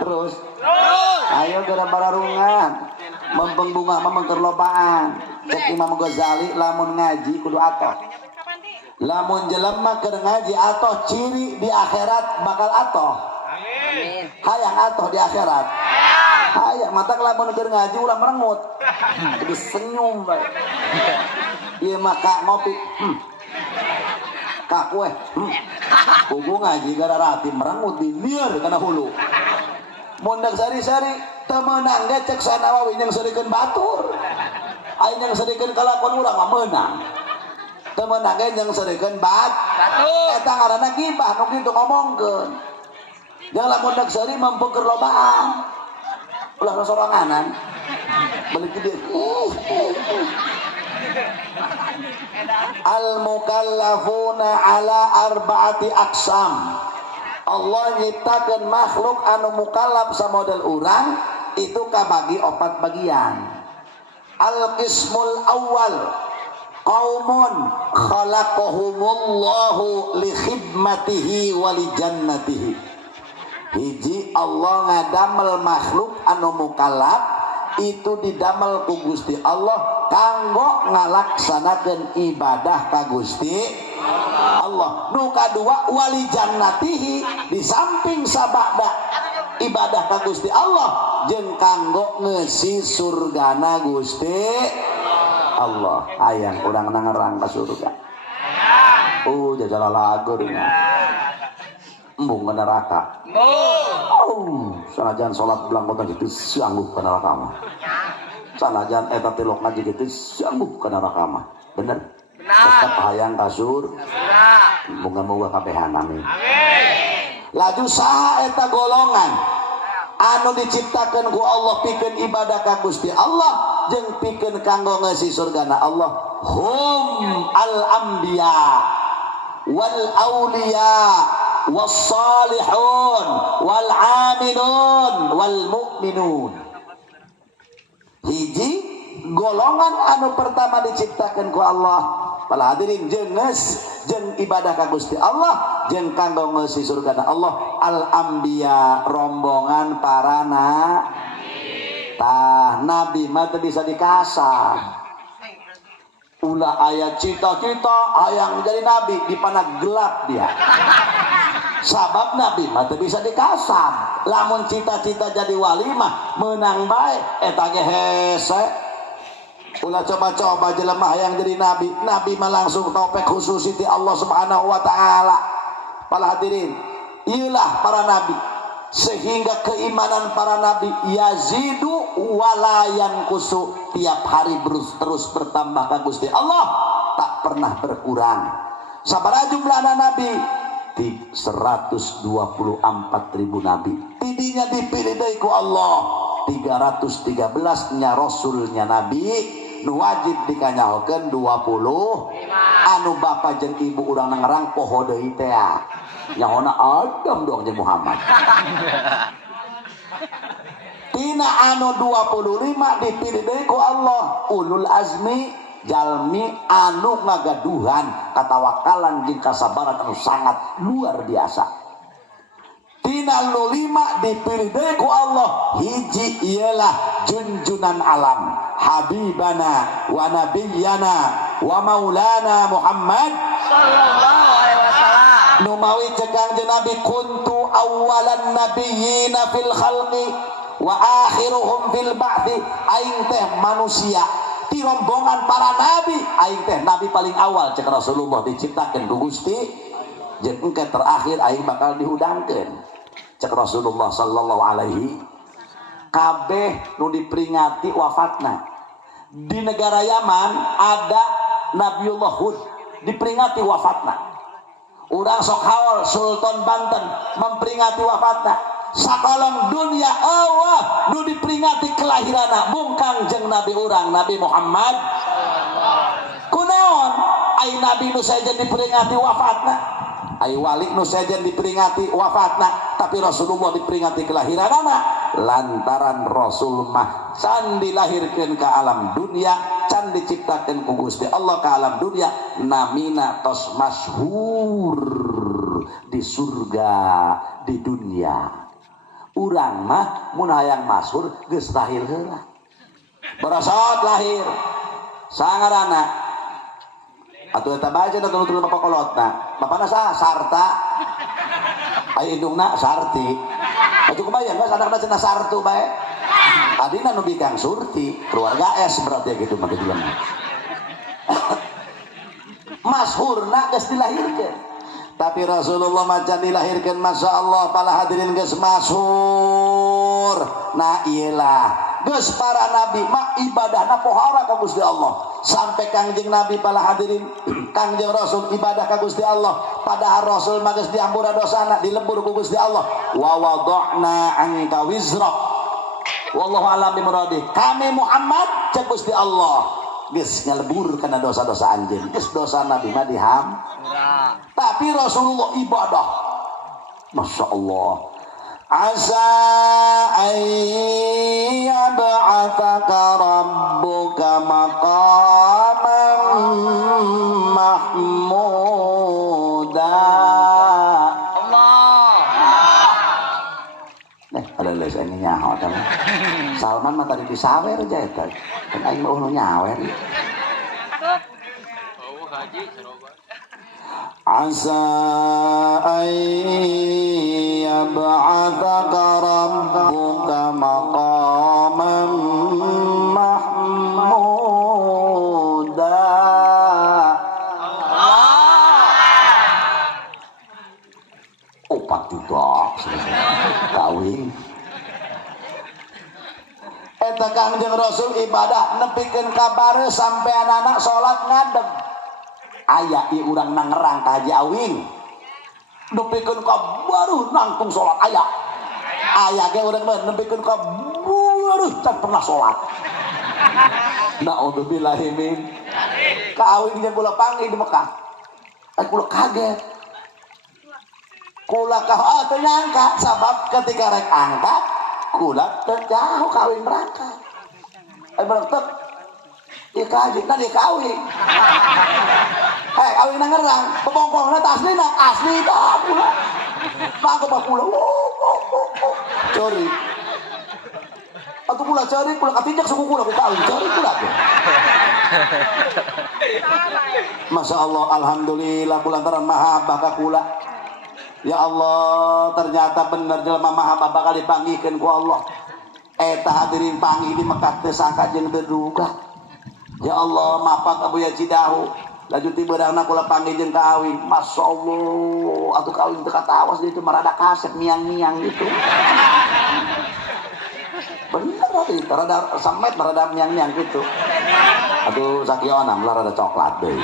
Terus ayo gara bararungan mempeng bunga mempeng lobaan cek Imam Ghazali lamun ngaji kudu atoh lamun jelema keur ngaji atoh ciri di akhirat bakal atoh hayang atoh di akhirat hayang mata lamun keur ngaji ulah merengut jadi senyum bae ieu mah kak ngopi kak kue kudu ngaji gara rati merengut di lieur kana hulu mundak sari-sari temenang ge cek Sanawawi yang serikeun batur aing yang serikeun kalakuan urang mah meunang temenang ge yang serikeun batur eta ngaranna gibah nu kitu ngomongkeun jeung lamun dak sari mampu keur lobaan ulah soranganan balik ke dia al mukallafuna ala arba'ati aqsam Allah nyiptakeun makhluk anu mukallaf samodel urang itu kabagi 4 bagian. Al-qismul awal qaumun khalaqahumullahu li khidmatihi wa li jannatihi. Hiji Allah ngadamel makhluk anu mukallaf itu didamel ku Gusti Allah kanggo ngalaksanakeun ibadah ka Gusti Allah. Nu kadua wali jannatihi di samping sabada ibadah ka Gusti Allah jeung kanggo ngeusi surgana Gusti Allah. Hayang urang nangerang ka surga. Jajal lagu dina. Embung ke neraka. Sanajan salat belang kota gitu sanggup ke neraka mah. Sanajan eta tilok ngaji gitu sanggup ke neraka mah. Bener? Tetap hayang kasur moga-moga kabehan amin. Laju saha eta golongan anu diciptakeun ku Allah pikeun ibadah ka Gusti Allah jeung pikeun kanggo ngeusi surgana Allah hum al anbiya wal auliya was salihun wal aminun wal mu'minun. Hiji golongan anu pertama diciptakeun ku Allah para hadirin jenges jeung ibadah ka Gusti Allah jeung kanggo ngeusi surgana Allah al anbiya rombongan para nabi. Tah nabi mah teu bisa dikasar. Ulah aya cita-cita hayang menjadi nabi dipana gelap dia. Sabab nabi mah teu bisa dikasar. Lamun cita-cita jadi wali mah meunang bae eta ge hese. Ulah coba-coba jelema hayang jadi nabi, nabi mah langsung topek khusus ti Allah Subhanahu wa taala. Para hadirin, iyalah para nabi sehingga keimanan para nabi yazidu walayan kusu tiap hari terus bertambah ka Gusti Allah tak pernah berkurang. Sabaraha jumlahna nabi? 124.000 nabi. Tidinya dipilih deui ku Allah 313 nya rasulnya nabi nu wajib dikanyahokeun 20 anu bapa jeung ibu urang nangerang poho deui teh nyaona Adam dong jeung Muhammad. Tina anu 25 dipilih deui ku Allah ulul azmi jalmi anu ngagaduhan katawakalan jeung kasabaran anu sangat luar biasa. Tina nu 5 dipilih deui ku Allah hiji ialah junjunan alam habibana wa nabiyyana wa maulana Muhammad sallallahu alaihi wasallam nu mawi cegang jeung nabi kuntu awwalan nabiyyina fil khalqi wa akhiruhum fil ba'thi aing teh manusia di rombongan para nabi aing teh nabi paling awal cek Rasulullah diciptakeun ku Gusti jeung engke terakhir aing bakal dihudangkeun cek Rasulullah sallallahu alaihi kabeh nu diperingati wafatna di negara Yaman ada Nabiullah Hud diperingati wafatna urang sok haul Sultan Banten memperingati wafatna sakalong dunia Allah nu diperingati kelahirana mungkang jeung nabi urang Nabi Muhammad kunaon ai nabi nu saja diperingati wafatna ai wali nu saja diperingati wafatna tapi Rasulullah diperingati kelahiranana lantaran Rasul mah can dilahirkeun ka alam dunia can diciptakeun ku Gusti Allah ka alam dunia namina tos masyhur di surga di dunia Urang mah mun hayang masyhur geus lahir heula. Borosot lahir sangarana atuh eta baca da turun pakolotna. Bapana saha? Sarta. Aya indungna Sarti. Atuh kumaha geus anakna cenah Sartu bae. Adina nu bikang Surti, keluarga S berarti gitu mah dibilang. Masyhurna geus dilahirkeun. Tapi Rasulullah macan dilahirkan, Masya Allah, para hadirin geus masyhur. Nah iyalah geus para nabi mak ibadahna pohara ka Gusti Allah. Sampai Kangjeng Nabi para hadirin, Kangjeng Rasul ibadah ka Gusti Allah. Padahal Rasul mah geus diampura dosana, dilebur ku Gusti Allah. Wa wada'na anka wizrak. Wallahu a'lam bimuradi. Kami Muhammad cek Gusti Allah geus ngalebur kana dosa-dosa anjeun. Geus dosa Nabi mah diham. Tapi Rasulullah ibadah, Masya Allah. Asa ayyab'athaka rabbuka maqaman mahmuda. Allah. Ada lesan ini nyaho kan. Salman mah tadi disawer aja eta. Kan aing mah nyawer. Oh haji seroba. Asa ayyab'athaka rabbuka maqaman mahmuda. Opat juta kawin. Eta Kangjeng Rasul ibadah nepikeun kabar sampai anak-anak salat ngadeg. Aya ieu urang nangerang ka Haji Awing. Nepikeun ka baru nangtung salat aya. Aya ge urang mah nepikeun ka baru can pernah salat. Naudzubillahi min. Ka Awing jeung kula panggih di Mekah. Kula kaget. Kula teu nyangka sabab ketika rek angkat kula teu jauh ka Awing berangkat. Berangkat ieu kaji na dia ka Awing. Hei, Awing nangerang, pepongkongna aslina, asli dah pula. Mangga bakula, cari. Atuh pula cari, pula katinjak suku kula ku Awing, cari pula tuh. Masya Allah, alhamdulillah kulantaran mahabbah ka kula. Ya Allah, ternyata bener jelema mahabbah bakal dipanggihkeun ku Allah. Eta hadirin panggih di Mekah teu sangka jeung teu duga. Ya Allah, maafkan Abu Ya Cidahu. Laju tibeurangna kula panggih jeung ka Awing. Masya Allah, atuh ka Awing teu katawas ditu marada kasep miang-miang gitu. Bener tadi, rada samet rada miang-miang gitu. Aduh sakiona meula rada coklat deui.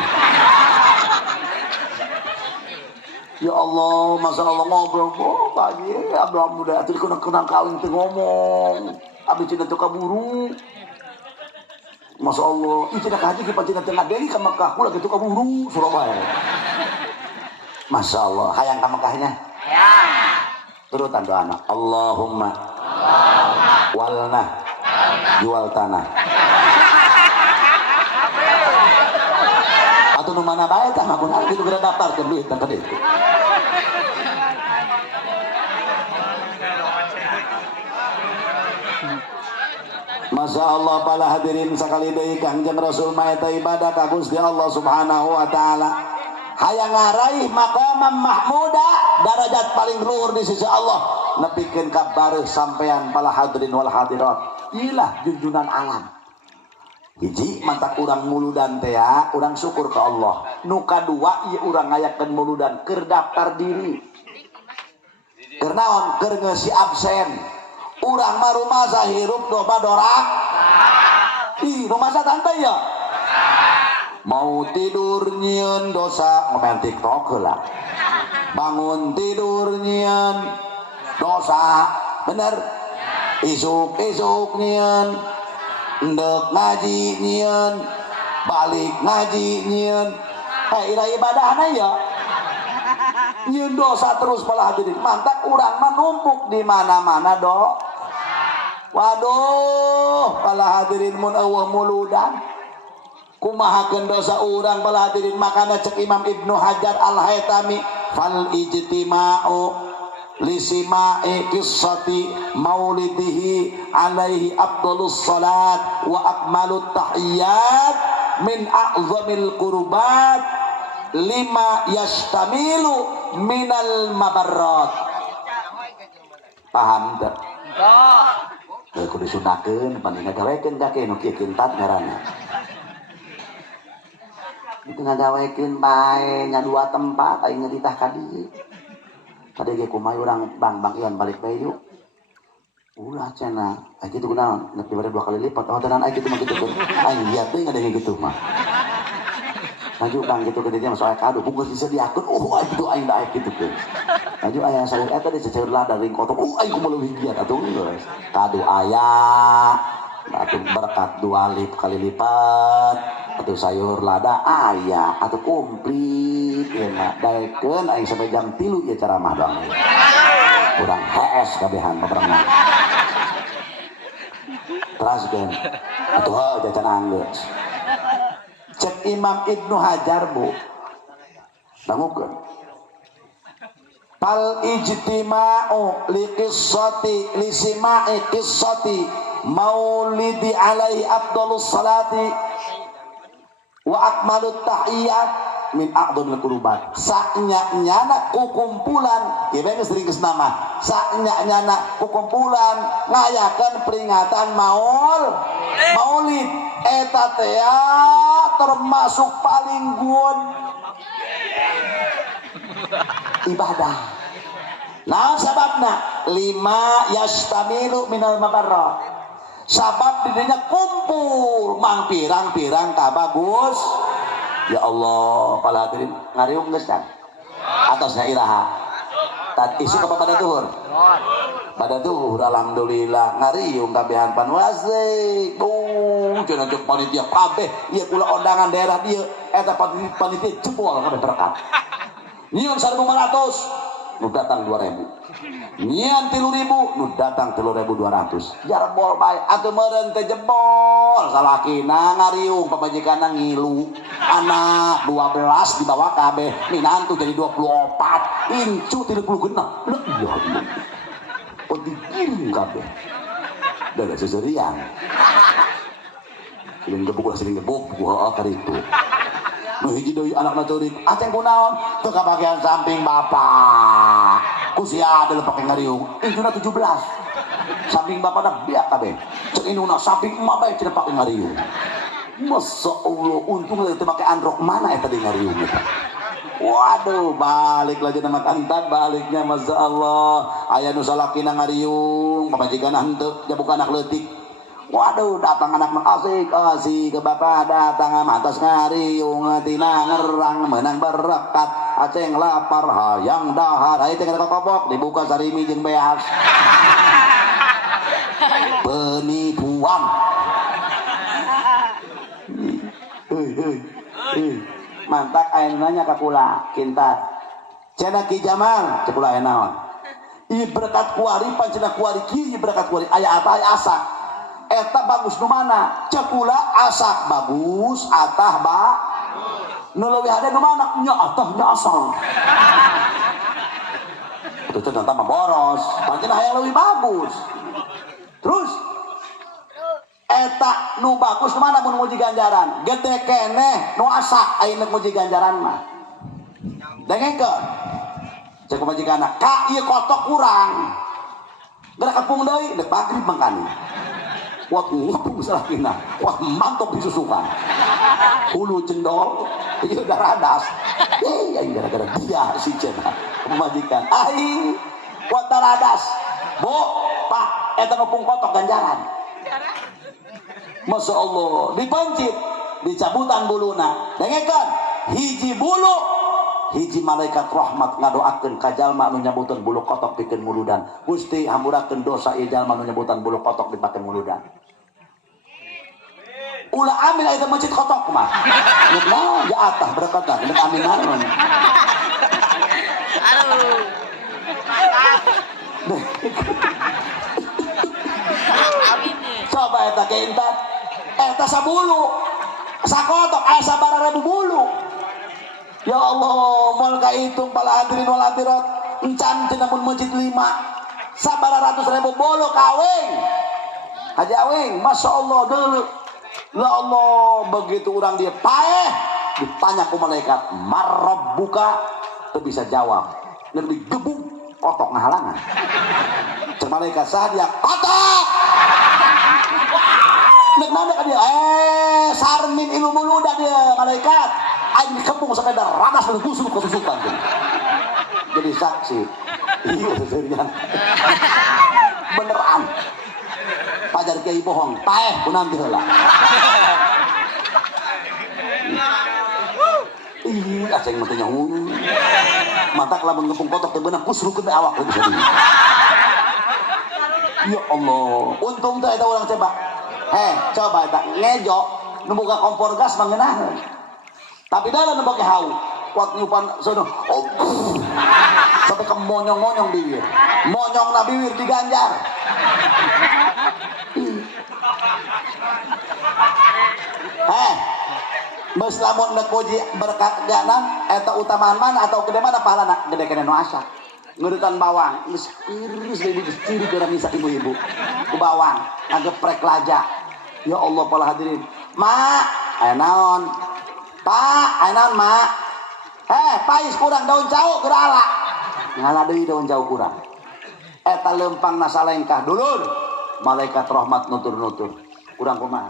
Ya Allah, Masya Allah ngobrol, pagi, abdul muda, atuh kunang-kunang ka Awing teu ngomong. Abdi cenah teu kaburu. Masya Allah, itu dah kaji kita cina tengah dari ke Mekah, pula gitu kaburu Surabaya. Masya Allah, hayang ke Mekahnya. Turutan doa anak. Allahumma walna jual tanah. Atau nu mana bae tah mah kunaon kitu geura daftar ke duit teh itu. Masya Allah, para hadirin sekali deui Kangjeng Rasul maeta ibadah ka Gusti Allah Subhanahu wa taala. Hayang ngaraih maqamam mahmuda, darajat paling luhur di sisi Allah. Nepikeun ka bareuh sampean para hadirin wal hadirat. Ilah junjunan alam. Hiji mantak urang muludan teh ya, urang syukur ke Allah. Nu kadua ieu urang ngayakeun muludan keur daftar diri. Keur naon? Keur ngeusi absen. Urang mah rumasa hirup doba dorak. Ih, rumasa tante ya. Mau tidur nyieun dosa ngomen TikTok heula. Bangun tidur nyieun dosa. Bener? Isuk-isuk nyieun. Endek ngaji nyieun. Balik ngaji nyieun. Ira ibadahna ya. Nyieun dosa terus pala hadirin. Mantap urang mah numpuk di mana-mana do. Waduh, pala hadirin mun eueuh muludan. Kumahakeun dosa urang pala hadirin, makana cek Imam Ibnu Hajar Al-Haytami, fal ijtima'u lisima'i qissati maulidihi alaihi afdhalus salat wa akmalut tahiyyat min a'zamil qurbat lima yastamilu minal mabarrat. Paham tak? Kudu disunahkeun pan ngagawekeun kake nu kieu kintat ngaranna. Itu ngagawekeun bae nya dua tempat aing ngetitah ka dieu. Tadi ge kumaha urang bang ian balik bae yuk. Ulah cenah. Ai kitu kunaon? Nek dibere 2 kali lipat. Oh tenan ai kitu mah kitu. Aing lihat teh ngadenge kitu mah. Maju bang gitu ke dia soal kado bungkus disediakeun. Oh ai kitu aing da ai kitu teh. Maju aya sayur eta di cecer lada ring kotok. Aing kumaha leuwih giat atuh geus. Kado aya. Atuh berkat 2 kali lipat. Atuh sayur lada aya atuh komplit ieu mah daekeun aing sampai jam 3 ieu ceramah dong. Urang HS kabehan paberengan. Teraskeun. Atuh jajan anggeus. Cek Imam Ibnu Hajar bu. Dangukeun. Pal ijtima'u liqissati lisima'i qissati maulidi alaihi afdhalus salati wa akmalut tahiyyat min a'dhamil qurbat. Saknya-nyana kukumpulan kieu geus ringkes nama. Saknya-nyana kukumpulan ngayakeun peringatan maulid eta teh termasuk paling good ibadah. Nah sababna lima yastamilu minal mabarrat. Sabab didinya kumpul mang pirang-pirang kabagus. Ya Allah, para hadirin ngariung geus can? Atosna iraha. Tad isu ka pada duhur. Pada duhur alhamdulillah ngariung kabehan panwasih. Cenah cek panitia kabeh ieu kula undangan daerah dieu eta panitia jebol kabeh berkat. Nyieun 1.500 nu datang 2.000. Nyian 3.000 nu datang 3.200. Jarbol bae atuh meureun teh jebol salakina ngariung pamajikanna ngilu. Anak 12 dibawa kabeh minantu jadi 24 incu 36. Lah iya iya. Oh dikirim kabeh. Da seserian. Sering gebuk gua akar itu. Nu hiji deui anakna teurik, aceng kunaon? Teu kabagian samping bapak. Ku sia ade pake ngariung. Intuna 17. Samping bapana biak kabeh. Cek indungna samping emak bae cenah pake ngariung. Masya Allah, untung teu make androk mana eta di ngariung eta. Waduh, balik lagi nama kantat baliknya masya Allah. Aya nu salakina ngariung, pamajikanna henteu jabuka anak leutik. Waduh, datang anak asik ke bapak datang mantas ngariung tina ngerang menang berkat aceng lapar hayang dahar ayo tinggal kokobok dibuka sarimi jeung beas penipuan. Mantak aya nanya ka kula kintat cenah Ki Jamal cek kula aya naon ieu berkat kuari pancenah kuari kieu berkat kuari aya apa aya asak eta bagus nu mana cekula asak bagus atah nu leuwih hade nu mana nya atah nya asal itu teh tambah boros pancen hayang leuwih bagus terus eta nu bagus nu mana mun nguji ganjaran gede keneh nu asak ayeuna nguji ganjaran mah dengekeun cek majikanna ka ieu kotok kurang gerak kepung deui dek magrib mangkani. Wah ngepung salakina, wah mantap disusukan. Hulu cendol, iya daradas. Aing gara-gara dia si cenah pemajikan. Aing kuat daradas. Bu, Pak, eta ngepung kotok ganjaran. Masya Allah, dipancit, dicabutan buluna. Dengekeun, hiji bulu, hiji malaikat rahmat ngadoakeun ka jalma anu nyabutan bulu kotok pikeun muludan. Gusti hampurakeun dosa ieu jalma anu nyabutan bulu kotok dipakeun muludan. Ulah ambil aya masjid kotok mah. Nah, ya atah berkata geus amin naon. Aduh. Coba eta keintat. Eta sabulu. Sakotok aya sabaraha ribu bulu. Ya Allah, moal ka hitung pala hadirin wal hadirat. encan cenah mun masjid 5 300.000 bolo kaweng Haji Aweng, Masya Allah dulu. Ya Allah, begitu orang dia paeh, ditanya ke malaikat, marabbuka, tuh bisa jawab. Lebih gebuk, kotok ngahalangan. Cek malaikat sah dia, kotok! Nek mana kan dia, sarmin ilmu luda dia, malaikat. Aing dikepung sampai ada ranas dan kusuk ketusukan. Jadi saksi. Iya, serian. Beneran. Pajar kiai bohong, paeh pun nanti heula. Ih, asing mah teh nyaho. Mata lamun ngepung kotok teh beunang kusrukeun awak bisa di. Ya Allah, untung teh eta urang coba. Coba eta ngejo nu boga kompor gas mah ngeunaheun. Tapi dalam nu bage hau, kuat nyupan sono. Oh. Sampai ke monyong-monyong bibir. Monyong na bibir diganjar. Meus lamun nek puji berkat ganan eta utamaan mana atau gede mana pahalana? Gede kene nu asa. Ngurutan bawang, geus iris deui ciri keur misa ibu-ibu. Ku bawang, ngageprek laja. Ya Allah para hadirin. Ma, aya naon? Pa, aya naon, Ma? Pais kurang daun jauh keur ala. Ngala deui daun jauh kurang. Eta lempang na salengkah dulur. Malaikat rahmat nutur-nutur. Kurang kumaha?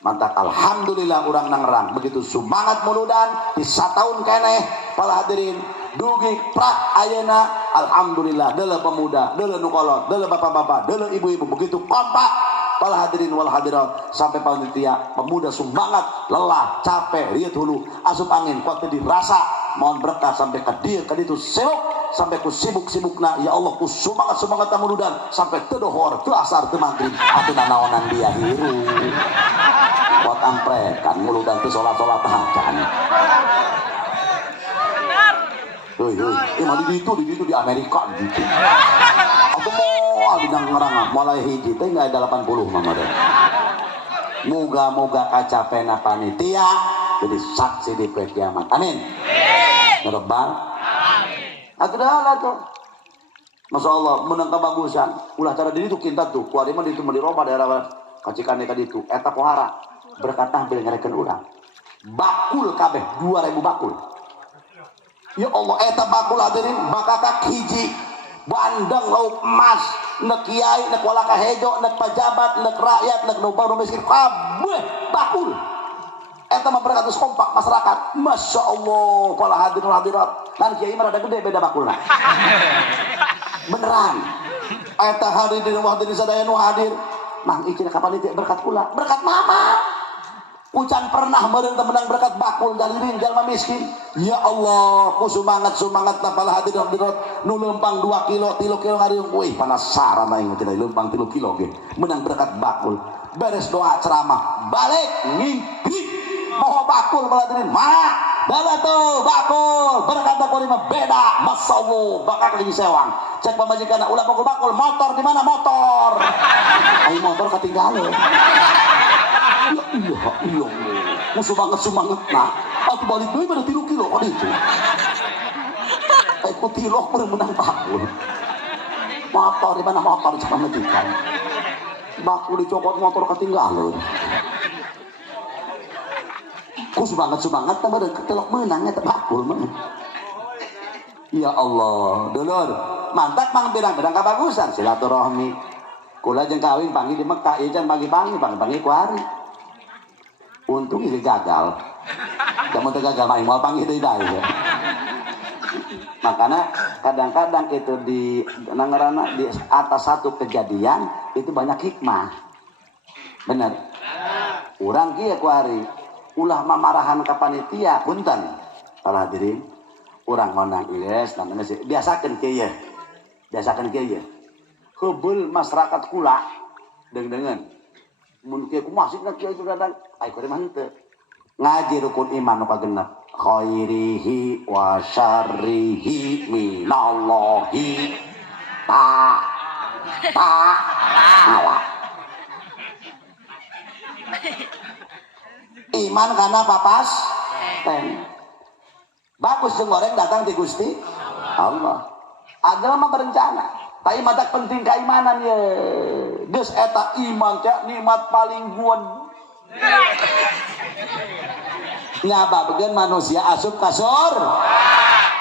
Mantap, alhamdulillah urang nangerang begitu semangat muludan di satahun keneh para hadirin dugi prak ayeuna alhamdulillah deuleu pemuda deuleu nu kolot deuleu bapak-bapak deuleu ibu-ibu begitu kompak para hadirin wal hadirat sampai panitia pemuda semangat lelah capek rieu hulu asup angin kuat dirasa mohon berkah sampai ka dieu ka ditu sibuk sampai ku sibuk-sibukna ya Allah ku semangat muludan sampai teu dohor teu asar teu maghrib atuna naonan dia hiru buat amprekan muludan teu salat-salatan heuh mah di ditu di Amerika di ditu atuh moal dina ngarang mulai hiji teh enggak ada 80 mah meureun moga-moga kacapena panitia jadi saksi di poe kiamat amin rabbal Atuh tuh. Masya Allah, menang kebagusan. Ulah cara diri tuh kinta tuh. Kuari mah itu meliroba daerah kacikan tadi itu. Eta pohara berkata bila ngerekeun urang. Bakul kabeh 2000 bakul. Ya Allah, eta bakul hadirin bakakak hiji. Bandeng lauk emas, nek kiai, nek walaka hejo, nek pejabat, nek rakyat, nek numpang miskin kabeh bakul. Eta mah berkatus kompak masyarakat. Masya Allah, para hadirin hadirat. Kan kiai mah rada gede beda bakulna. Beneran. Eta hadirin hadirin sadaya nu hadir. Mang icin kapan itu berkat kula? Berkat mama. Ucan pernah meureun teh menang berkat bakul dari jalma miskin. Ya Allah, ku semangat para hadirin hadirat nu leumpang 2 kilo, 3 kilo ngariung. Wih, penasaran aing teh leumpang 3 kilo ge. Menang berkat bakul. Beres doa ceramah, balik ngintip. Mau bakul meladirin mana? Bala tuh bakul berkat bakul lima beda. Masya Allah bakal lagi sewang. Cek pemajikan ulah bakul motor di mana motor? Ayo motor ketinggalan. Iya. Musuh semangat nah. Aku balik dulu pada 3 kilo kan itu. Aku tilok menang bakul. Motor di mana motor cek pemajikan. Bakul dicopot motor ketinggalan. Ku semangat tambah ketelok menang eta bakul mah. Ya Allah, dulur, mantap mang birang-birang kabagusan silaturahmi. Kula jeung kawin panggih di Mekah, ieu can pagi-pagi ku hari. Untung ieu gagal. Lamun teu gagal mah moal panggih deui ya. Makanya kadang-kadang itu di nangarana di atas satu kejadian itu banyak hikmah. Bener. Urang kieu ku hari ulah mamarahan ka panitia punten para hadirin urang ngondang iles namanya biasakeun kieu heubeul masyarakat kula deung-deungeun mun kieu kumaha sih kieu dadang ai kuring mah henteu ngaji rukun iman nu kagenep khairihi wa syarrihi minallahi ta'ala iman karena papas ten bagus jeung goreng datang ti Gusti Allah Agama berencana. Tapi matak penting keimanan ya. Geus eta iman teh nikmat paling guan. Nyababegeun manusia asup kasur.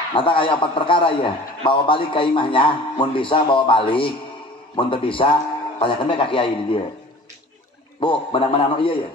Mata kayak 4 perkara ya. Bawa balik ke imahnya, mun bisa bawa balik. Mun teu bisa, tanyakeun ka kiai dia. Bu, benar-benar iya ya.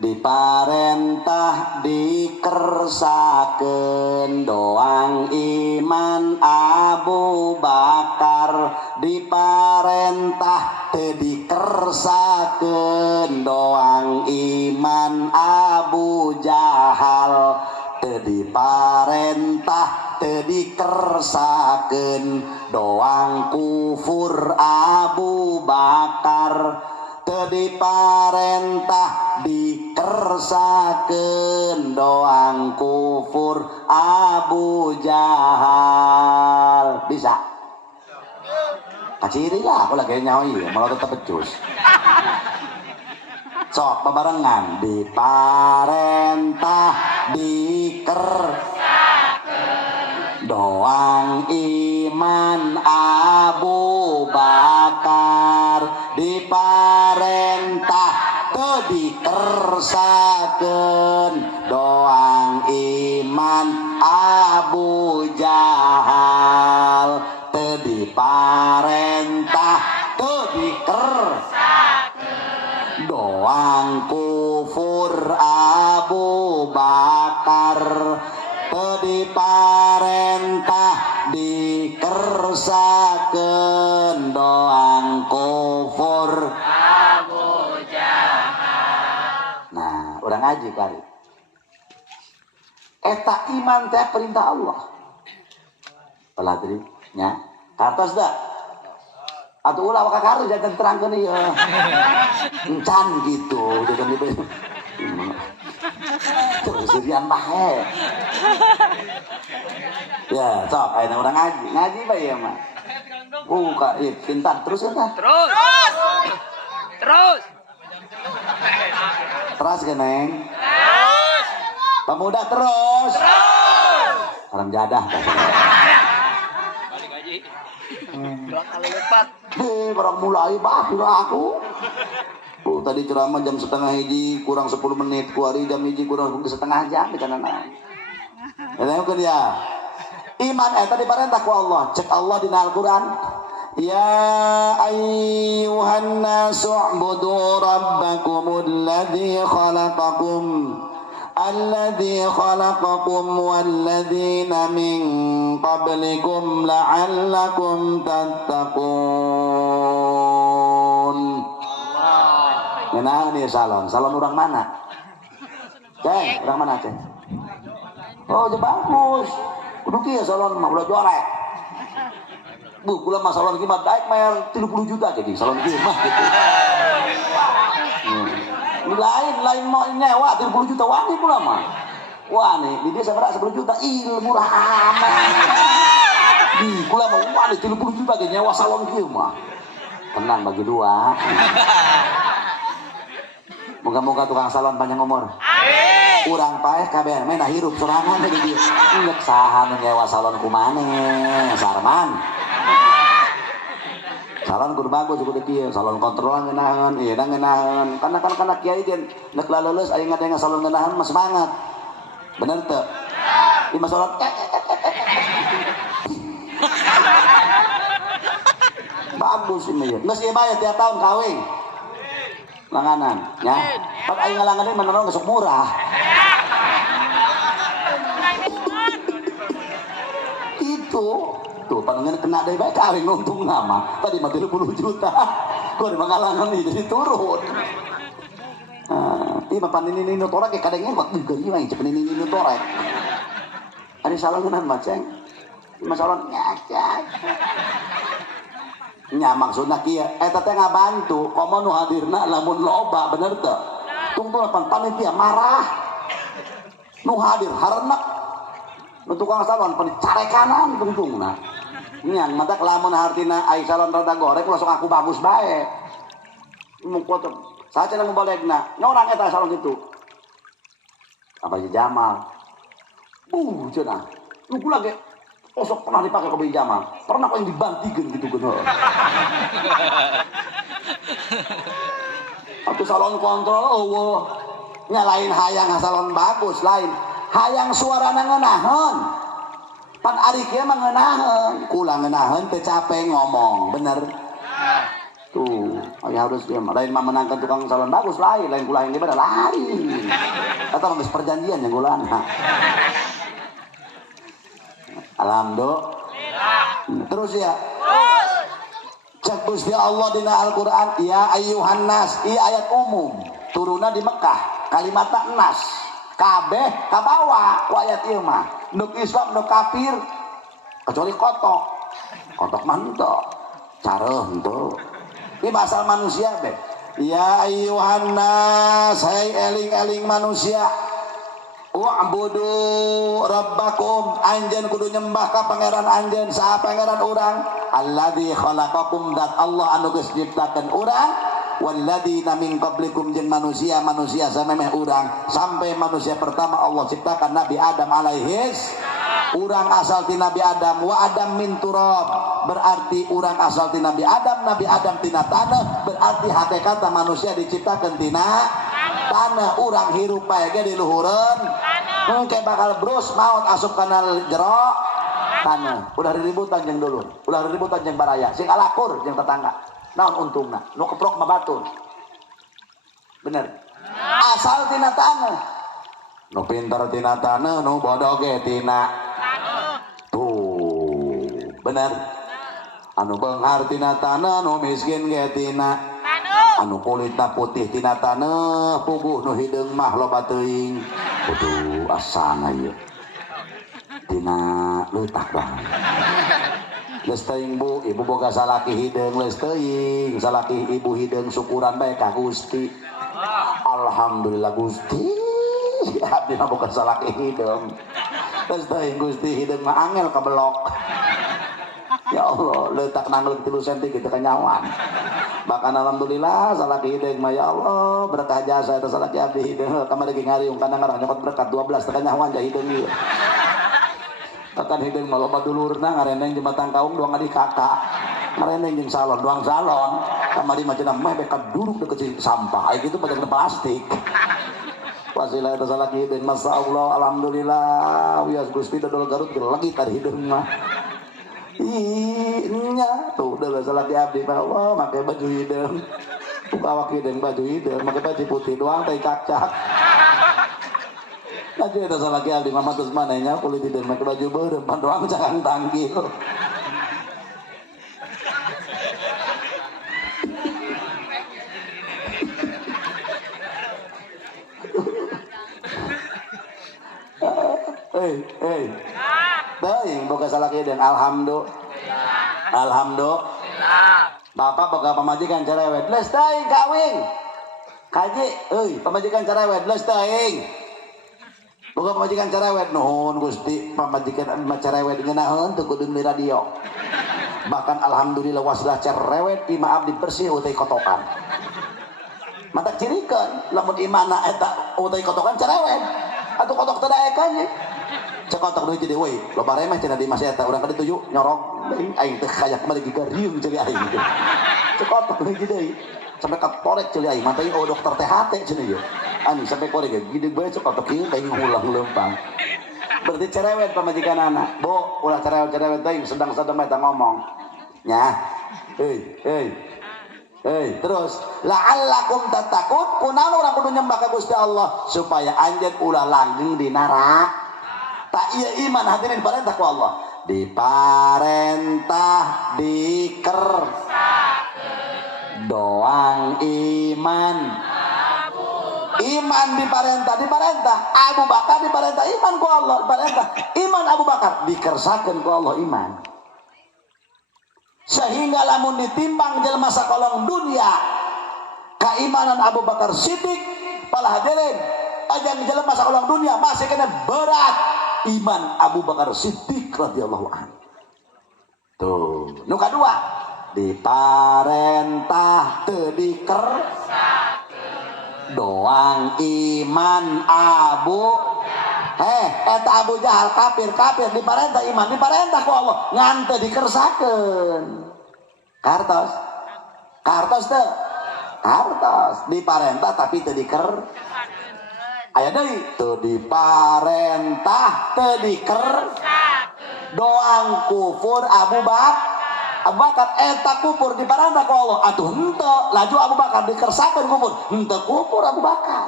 Diparentah dikersakeun doang iman Abu Bakar, diparentah teu dikersakeun doang iman Abu Jahal, teu diparentah teu dikersakeun doang kufur Abu Bakar, teu diparentah dikersakeun doang kufur Abu Jahal. Bisa? Kaciri lah, aku lagi nyawa iya, malah tetap becus. Sok, bebarengan. Diparentah dikersakeun doang iman Abu Bakar, diparentah teu dikersakeun doang iman Abu Jahal, teu diparentah teu dikersakeun doang kufur Abu Bakar, teu diparentah dikersakeun doang kufur Abu Jahal. Nah, urang ngaji kali. Eta iman teh perintah Allah. Pelatri nya. Kartos dah. Atuh ulah ka karu jangan terangkeun ieu. Encan gitu, jangan dibeli. Terus sirian bae. Ya, sok ayeuna urang ngaji. Ngaji bae ya mah. Kak, pintar terus ya. Terus. Terus ke Neng? Terus. Pemuda terus. Orang jadah. Balik ngaji. 2 kali lipat. Orang mulai baku aku. Tadi ceramah jam 12:30 kurang 10 menit, kuari jam 1 kurang setengah jam di kanan. Ya, ya. Iman tadi diparentah ku Allah. Cek Allah di Al-Qur'an. Ya ayyuhan nasu u'budu rabbakumul ladzi khalaqakum walladzina min qablikum la'allakum tattaqun. Nah, ini salon orang mana? Ceng, orang mana Ceng? Oh, bagus. Kudu kieu salon mah udah jorek. Bu, kula mah salon kieu mah daek mayar 30 juta jadi salon kieu mah gitu. Lain mau nyewa 30 juta wani pula mah. Wani, di dia sabaraha 10 juta murah amat. Di kula mah wani 30 juta ge nyewa salon kieu mah. Tenang bagi dua. Moga-moga tukang salon panjang umur. Amin. Urang paeh kabeh meh hirup sorangan teh di dieu. Enggeuk saha nu nyewa salon kumaneh, Sarman. Salon kudu bagus kudu kieu, salon kontrolan ngeunaheun, ieu da ngeunaheun. Kana kiai gen nek leuleus aya ngadenge salon ngeunaheun mah semangat. Bener teu? Di masalah bagus ini ya. Geus ieu mah tiap tahun kawin. Langanan, ya. Pak aing ngalanganin menaruh ngesuk murah. Itu tuh panengan kena dari baik kawin untung nama. Tadi mah 30 juta. Gua di ngalangan nih jadi turun. Iya mah panini torek ge kadang emak juga ieu mah cepet nini torek. Ari salongeun mah Ceng. Masalah nyacak. Nya maksudna kieu eta teh ngabantu komo nu hadirna lamun loba bener teu tungtung panitia marah nu hadir harenak nu tukang salon carekanan tungtungna nya matak lamun hartina ai salon rada gorek langsung aku bagus bae mun kuat sacenah nu balegna nyorang eta salon kitu apa Jamal cenah nu kula ge Osok pernah dipakai ke Jamal. Pernah kok yang dibantikan gitu kan. Atau salon kontrol nyalain hayang salon bagus lain. Hayang suarana ngeunaheun. Pan ari kieu mah ngeunaheun, kula ngeunaheun teu capek ngomong, bener. Tuh, harus dia lain mah menangkan tukang salon bagus lain kula yang gimana lain. Eta mah geus perjanjian yang gulana. Alhamdulillah. Terus ya. Cek Gusti Allah dina Al-Qur'an, ya ayyuhan nas, ieu ayat umum, turuna di Mekah, kalimatna nas. Kabeh kabawa ku ayat ieu mah. Nu Islam nu kafir kecuali kotok. Kotok mah henteu. Careuh henteu. Ini bahasa manusia be. Ya ayyuhan nas, hai eling-eling manusia. Wa'budu rabbakum, anjeun kudu nyembah ka pangeran anjeun. Saha pangeran urang? Alladzi khalaqakum, dat Allah anu geus nyiptakeun urang. Walladzina min qablikum, jeung manusia samemeh urang. Sampai manusia pertama Allah ciptakan Nabi Adam alaihis. Urang asal ti Nabi Adam, wa Adam min turab, berarti urang asal ti Nabi Adam tina tanah, berarti hakikatna manusia diciptakeun tina tanah. Urang hirup bae ge di luhureun engke bakal brus maut asup kana jero tanah. Udah riributan jeung dulu, udah riributan jeung baraya, sing alakur jeung tetangga. Naon untungna? Nu keprok mah batur. Bener. Asal tina tanah. Nu pinter tina tanah, nu bodoh ge tina tuh. Bener. Anu beunghar tina tanah, nu miskin ge tina anu kulitna putih tina tanah, puguh nu hideung mah loba teuing. Kudu asana ieu. Tina leutak bae. Geus teuing Bu, ibu boga salaki hideung geus teuing, salaki ibu hideung syukuran bae ka Gusti. Alhamdulillah Gusti. Abdi mah boga salaki hideung. Geus teuing Gusti hideung mah angel kabelok. Ya Allah, leutak nangleuk 3 cm kitu kanyawan. Bahkan alhamdulillah salaki hideung mah ya Allah, berkah jasa eta salaki abdi hideung. Kamari ge ngariung kana ngarang nyokot berkat 12 teh kanyawan ja hideung ieu. Tekan hideung mah loba dulurna ngareneng jembatan kaum doang adik kakak. Ngareneng jeung salon doang salon. Kamari mah cenah meh beka duduk deket sampah. Aya kitu pajak plastik. Wasilah eta salaki hideung masyaallah alhamdulillah. Wias Gusti dodol Garut ge lagi tadi hideung mah. Nya tuh udah salaki abdi mah Allah make baju hideung. Buka awak hideung baju hideung, make baju putih doang teh cak-cak. Lagi ada salaki abdi mah matos manehnya kulit hideung make baju beureum pan doang jangan tanggil. Hei. Teuing boga salaki hideung alhamdulillah. Bapak boga pamajikan cerewet leus teuing kawin. Kaji euy pamajikan cerewet leus teuing. Boga pamajikan cerewet nuhun Gusti pamajikan cerewet ngeunaheun teu kudu di radio. Bahkan alhamdulillah waslah cerewet imah abdi bersih uteuy kotokan. Mata cirikeun lamun imana eta uteuy kotokan cerewet atuh kotok teu daekan ye. Cek kotok deui jadi we loba remeh cenah di mas eta urang ka dituju nyorok aing teh kayak mah lagi gariung ceuli aing gitu. Cek kotok deui deui sampai kaporek ceuli aing manteuing oh dokter THT cenah ieu. Ani sampai korek gede bae cek kotok ieu teh ngulang leumpang. Berarti cerewet pamajikan anak. Bu, ulah cerewet teuing sedang-sedang eta ngomong. Nya. Terus la'allakum tattaqun, kunaon urang kudu nyembah ka Gusti Allah supaya anjeun ulah langgeng di neraka. Tak iya iman hadirin diparentah ku Allah. Diparentah dikersakeun doang iman. Iman diparentah Abu Bakar diparentah iman ku Allah diparentah iman Abu Bakar dikersakeun ku Allah iman. Sehingga lamun ditimbang jelema sakolong dunia keimanan Abu Bakar Siddiq pala hadirin ajang jelema sakolong dunia masih kena berat iman Abu Bakar Siddiq radhiyallahu anhu. Tuh, nu kadua diparentah teu dikersakeun doang iman Abu eta Abu Jahal kafir diparentah iman diparentah ku Allah ngan teu dikersakeun kartos teu kartos diparentah tapi teu diker aya deui teu diparentah teu dikersakeun doang kufur Abu Bakar eta kufur diparentah ku Allah atuh henteu laju Abu Bakar dikersakeun kufur henteu kufur Abu Bakar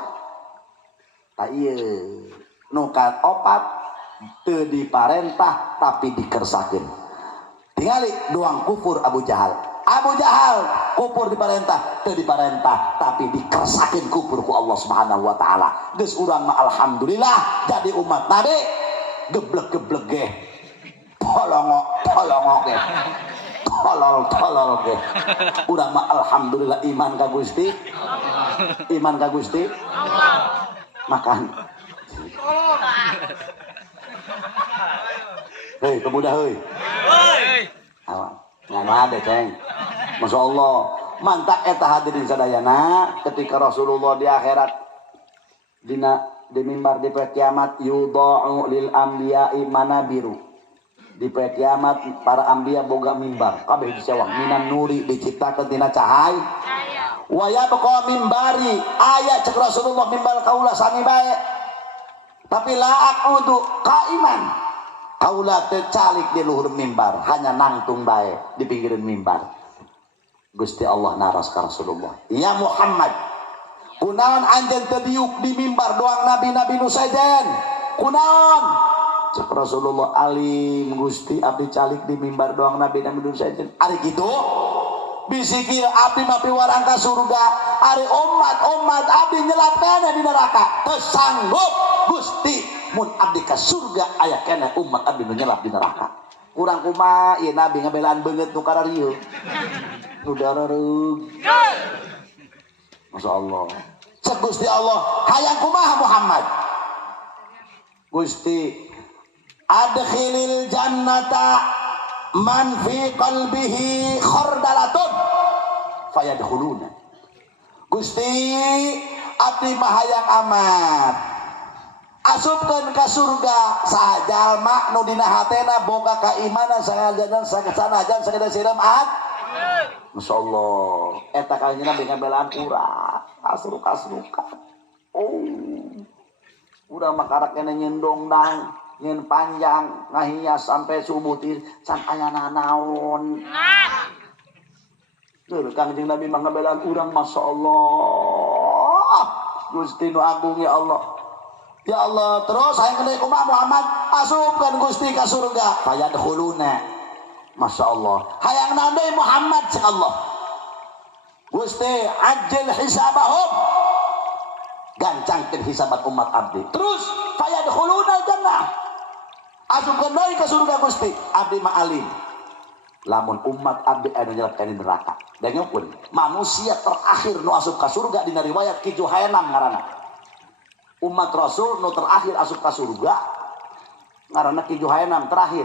ta ieu nukat opat teu diparentah tapi dikersakeun tingali doang kufur Abu Jahal kufur diparentah teu diparentah tapi dikersakeun kufur ku Allah Subhanahu wa taala geus urang mah alhamdulillah jadi umat Nabi geblek-geblek ge polongok ge tolol ge urang mah alhamdulillah iman ka Gusti Allah makan hei kemudah hei ngan ada ceng Masya Allah mantak eta hadirin sadayana ketika Rasulullah di akhirat di mimbar di poe kiamat yudha'u lil anbiya'i manabiru di poe kiamat para anbiya boga mimbar kabeh disewang minan nuri diciptakeun tina cahaya wa yabqa mimbari aya cek Rasulullah mimbar kaula sami bae tapi la aqudu qaiman kaula teu calik di luhur mimbar hanya nangtung bae di pinggireun mimbar Gusti Allah naras ka Rasulullah ya Muhammad kunaon anjeun teu diuk di mimbar doang nabi-nabi nu sejen kunaon cek Rasulullah alim Gusti abdi calik di mimbar doang nabi-nabi nu sejen ari kitu bisiki abdi mah piwarang ka surga ari umat abdi nyelap kana di neraka teu sanggup Gusti mun abdi ka surga aya kana umat abdi nu nyelap di neraka kurang kumaha ieu nabi ngabelaan beungeut nu kararieu nu darereug Masya Allah cek Gusti Allah hayang kumaha Muhammad Gusti adkhilil jannata man fi qalbihi khardalatun fayadkhuluna Gusti abdi mah hayang amat asupkeun ka surga saha jalma nu dina hatena boga kaimanan sanajan sageda sireum Masya Allah eta kayaknya nabi ngabelaan urang asruk-asrukan urang mah karak kene nyendongdang nyen panjang ngahias sampai subuh tir can aya naon teu Kangjeng Nabi mah ngabelaan urang Masya Allah Gusti nu agung ya Allah terus hayang kedeui kumaha Muhammad asupkeun Gusti ka surga fayadkhuluna Masya Allah hayang naon deui Muhammad cek Allah Gusti ajil hisabahum gancangkeun hisabat umat abdi terus fayadkhuluna jannah asupkeun deui ka surga Gusti abdi mah alim lamun umat abdi anu nyelapkeun neraka danyokeun manusia terakhir nu asup ka surga dina riwayat Ki Juhainam ngaranna umat Rasul nu terakhir asup ka surga ngaranna Ki Juhainam terakhir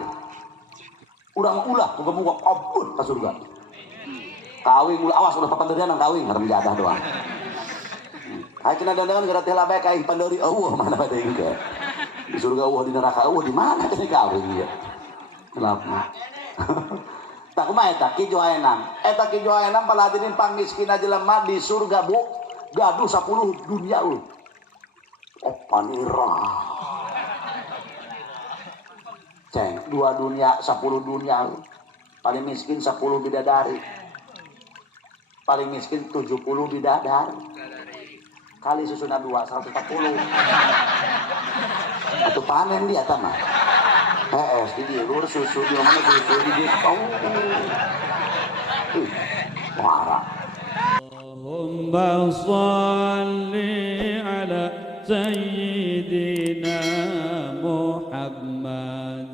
urang ulah muga-muga kabur ka surga kawing ulah awas ulah papanderian kawing ngaran jadah doang aya cenah dandangan geura teh labe ka ing pandori eueuh mana bade engke di surga eueuh di neraka eueuh di mana teh kawing ieu kenapa tak kumaha eta Ki Juhainam paladirin pangmiskina jelema di surga bu gaduh 10 dunia euy opanira ceng 2 dunia 10 dunia paling miskin 10 bidadari paling miskin 70 bidadari kali susuna 2 140 atau panen dia eta mah di dia lur susu di mana susu di dia marah Allahumma shalli ala sayyidina Muhammad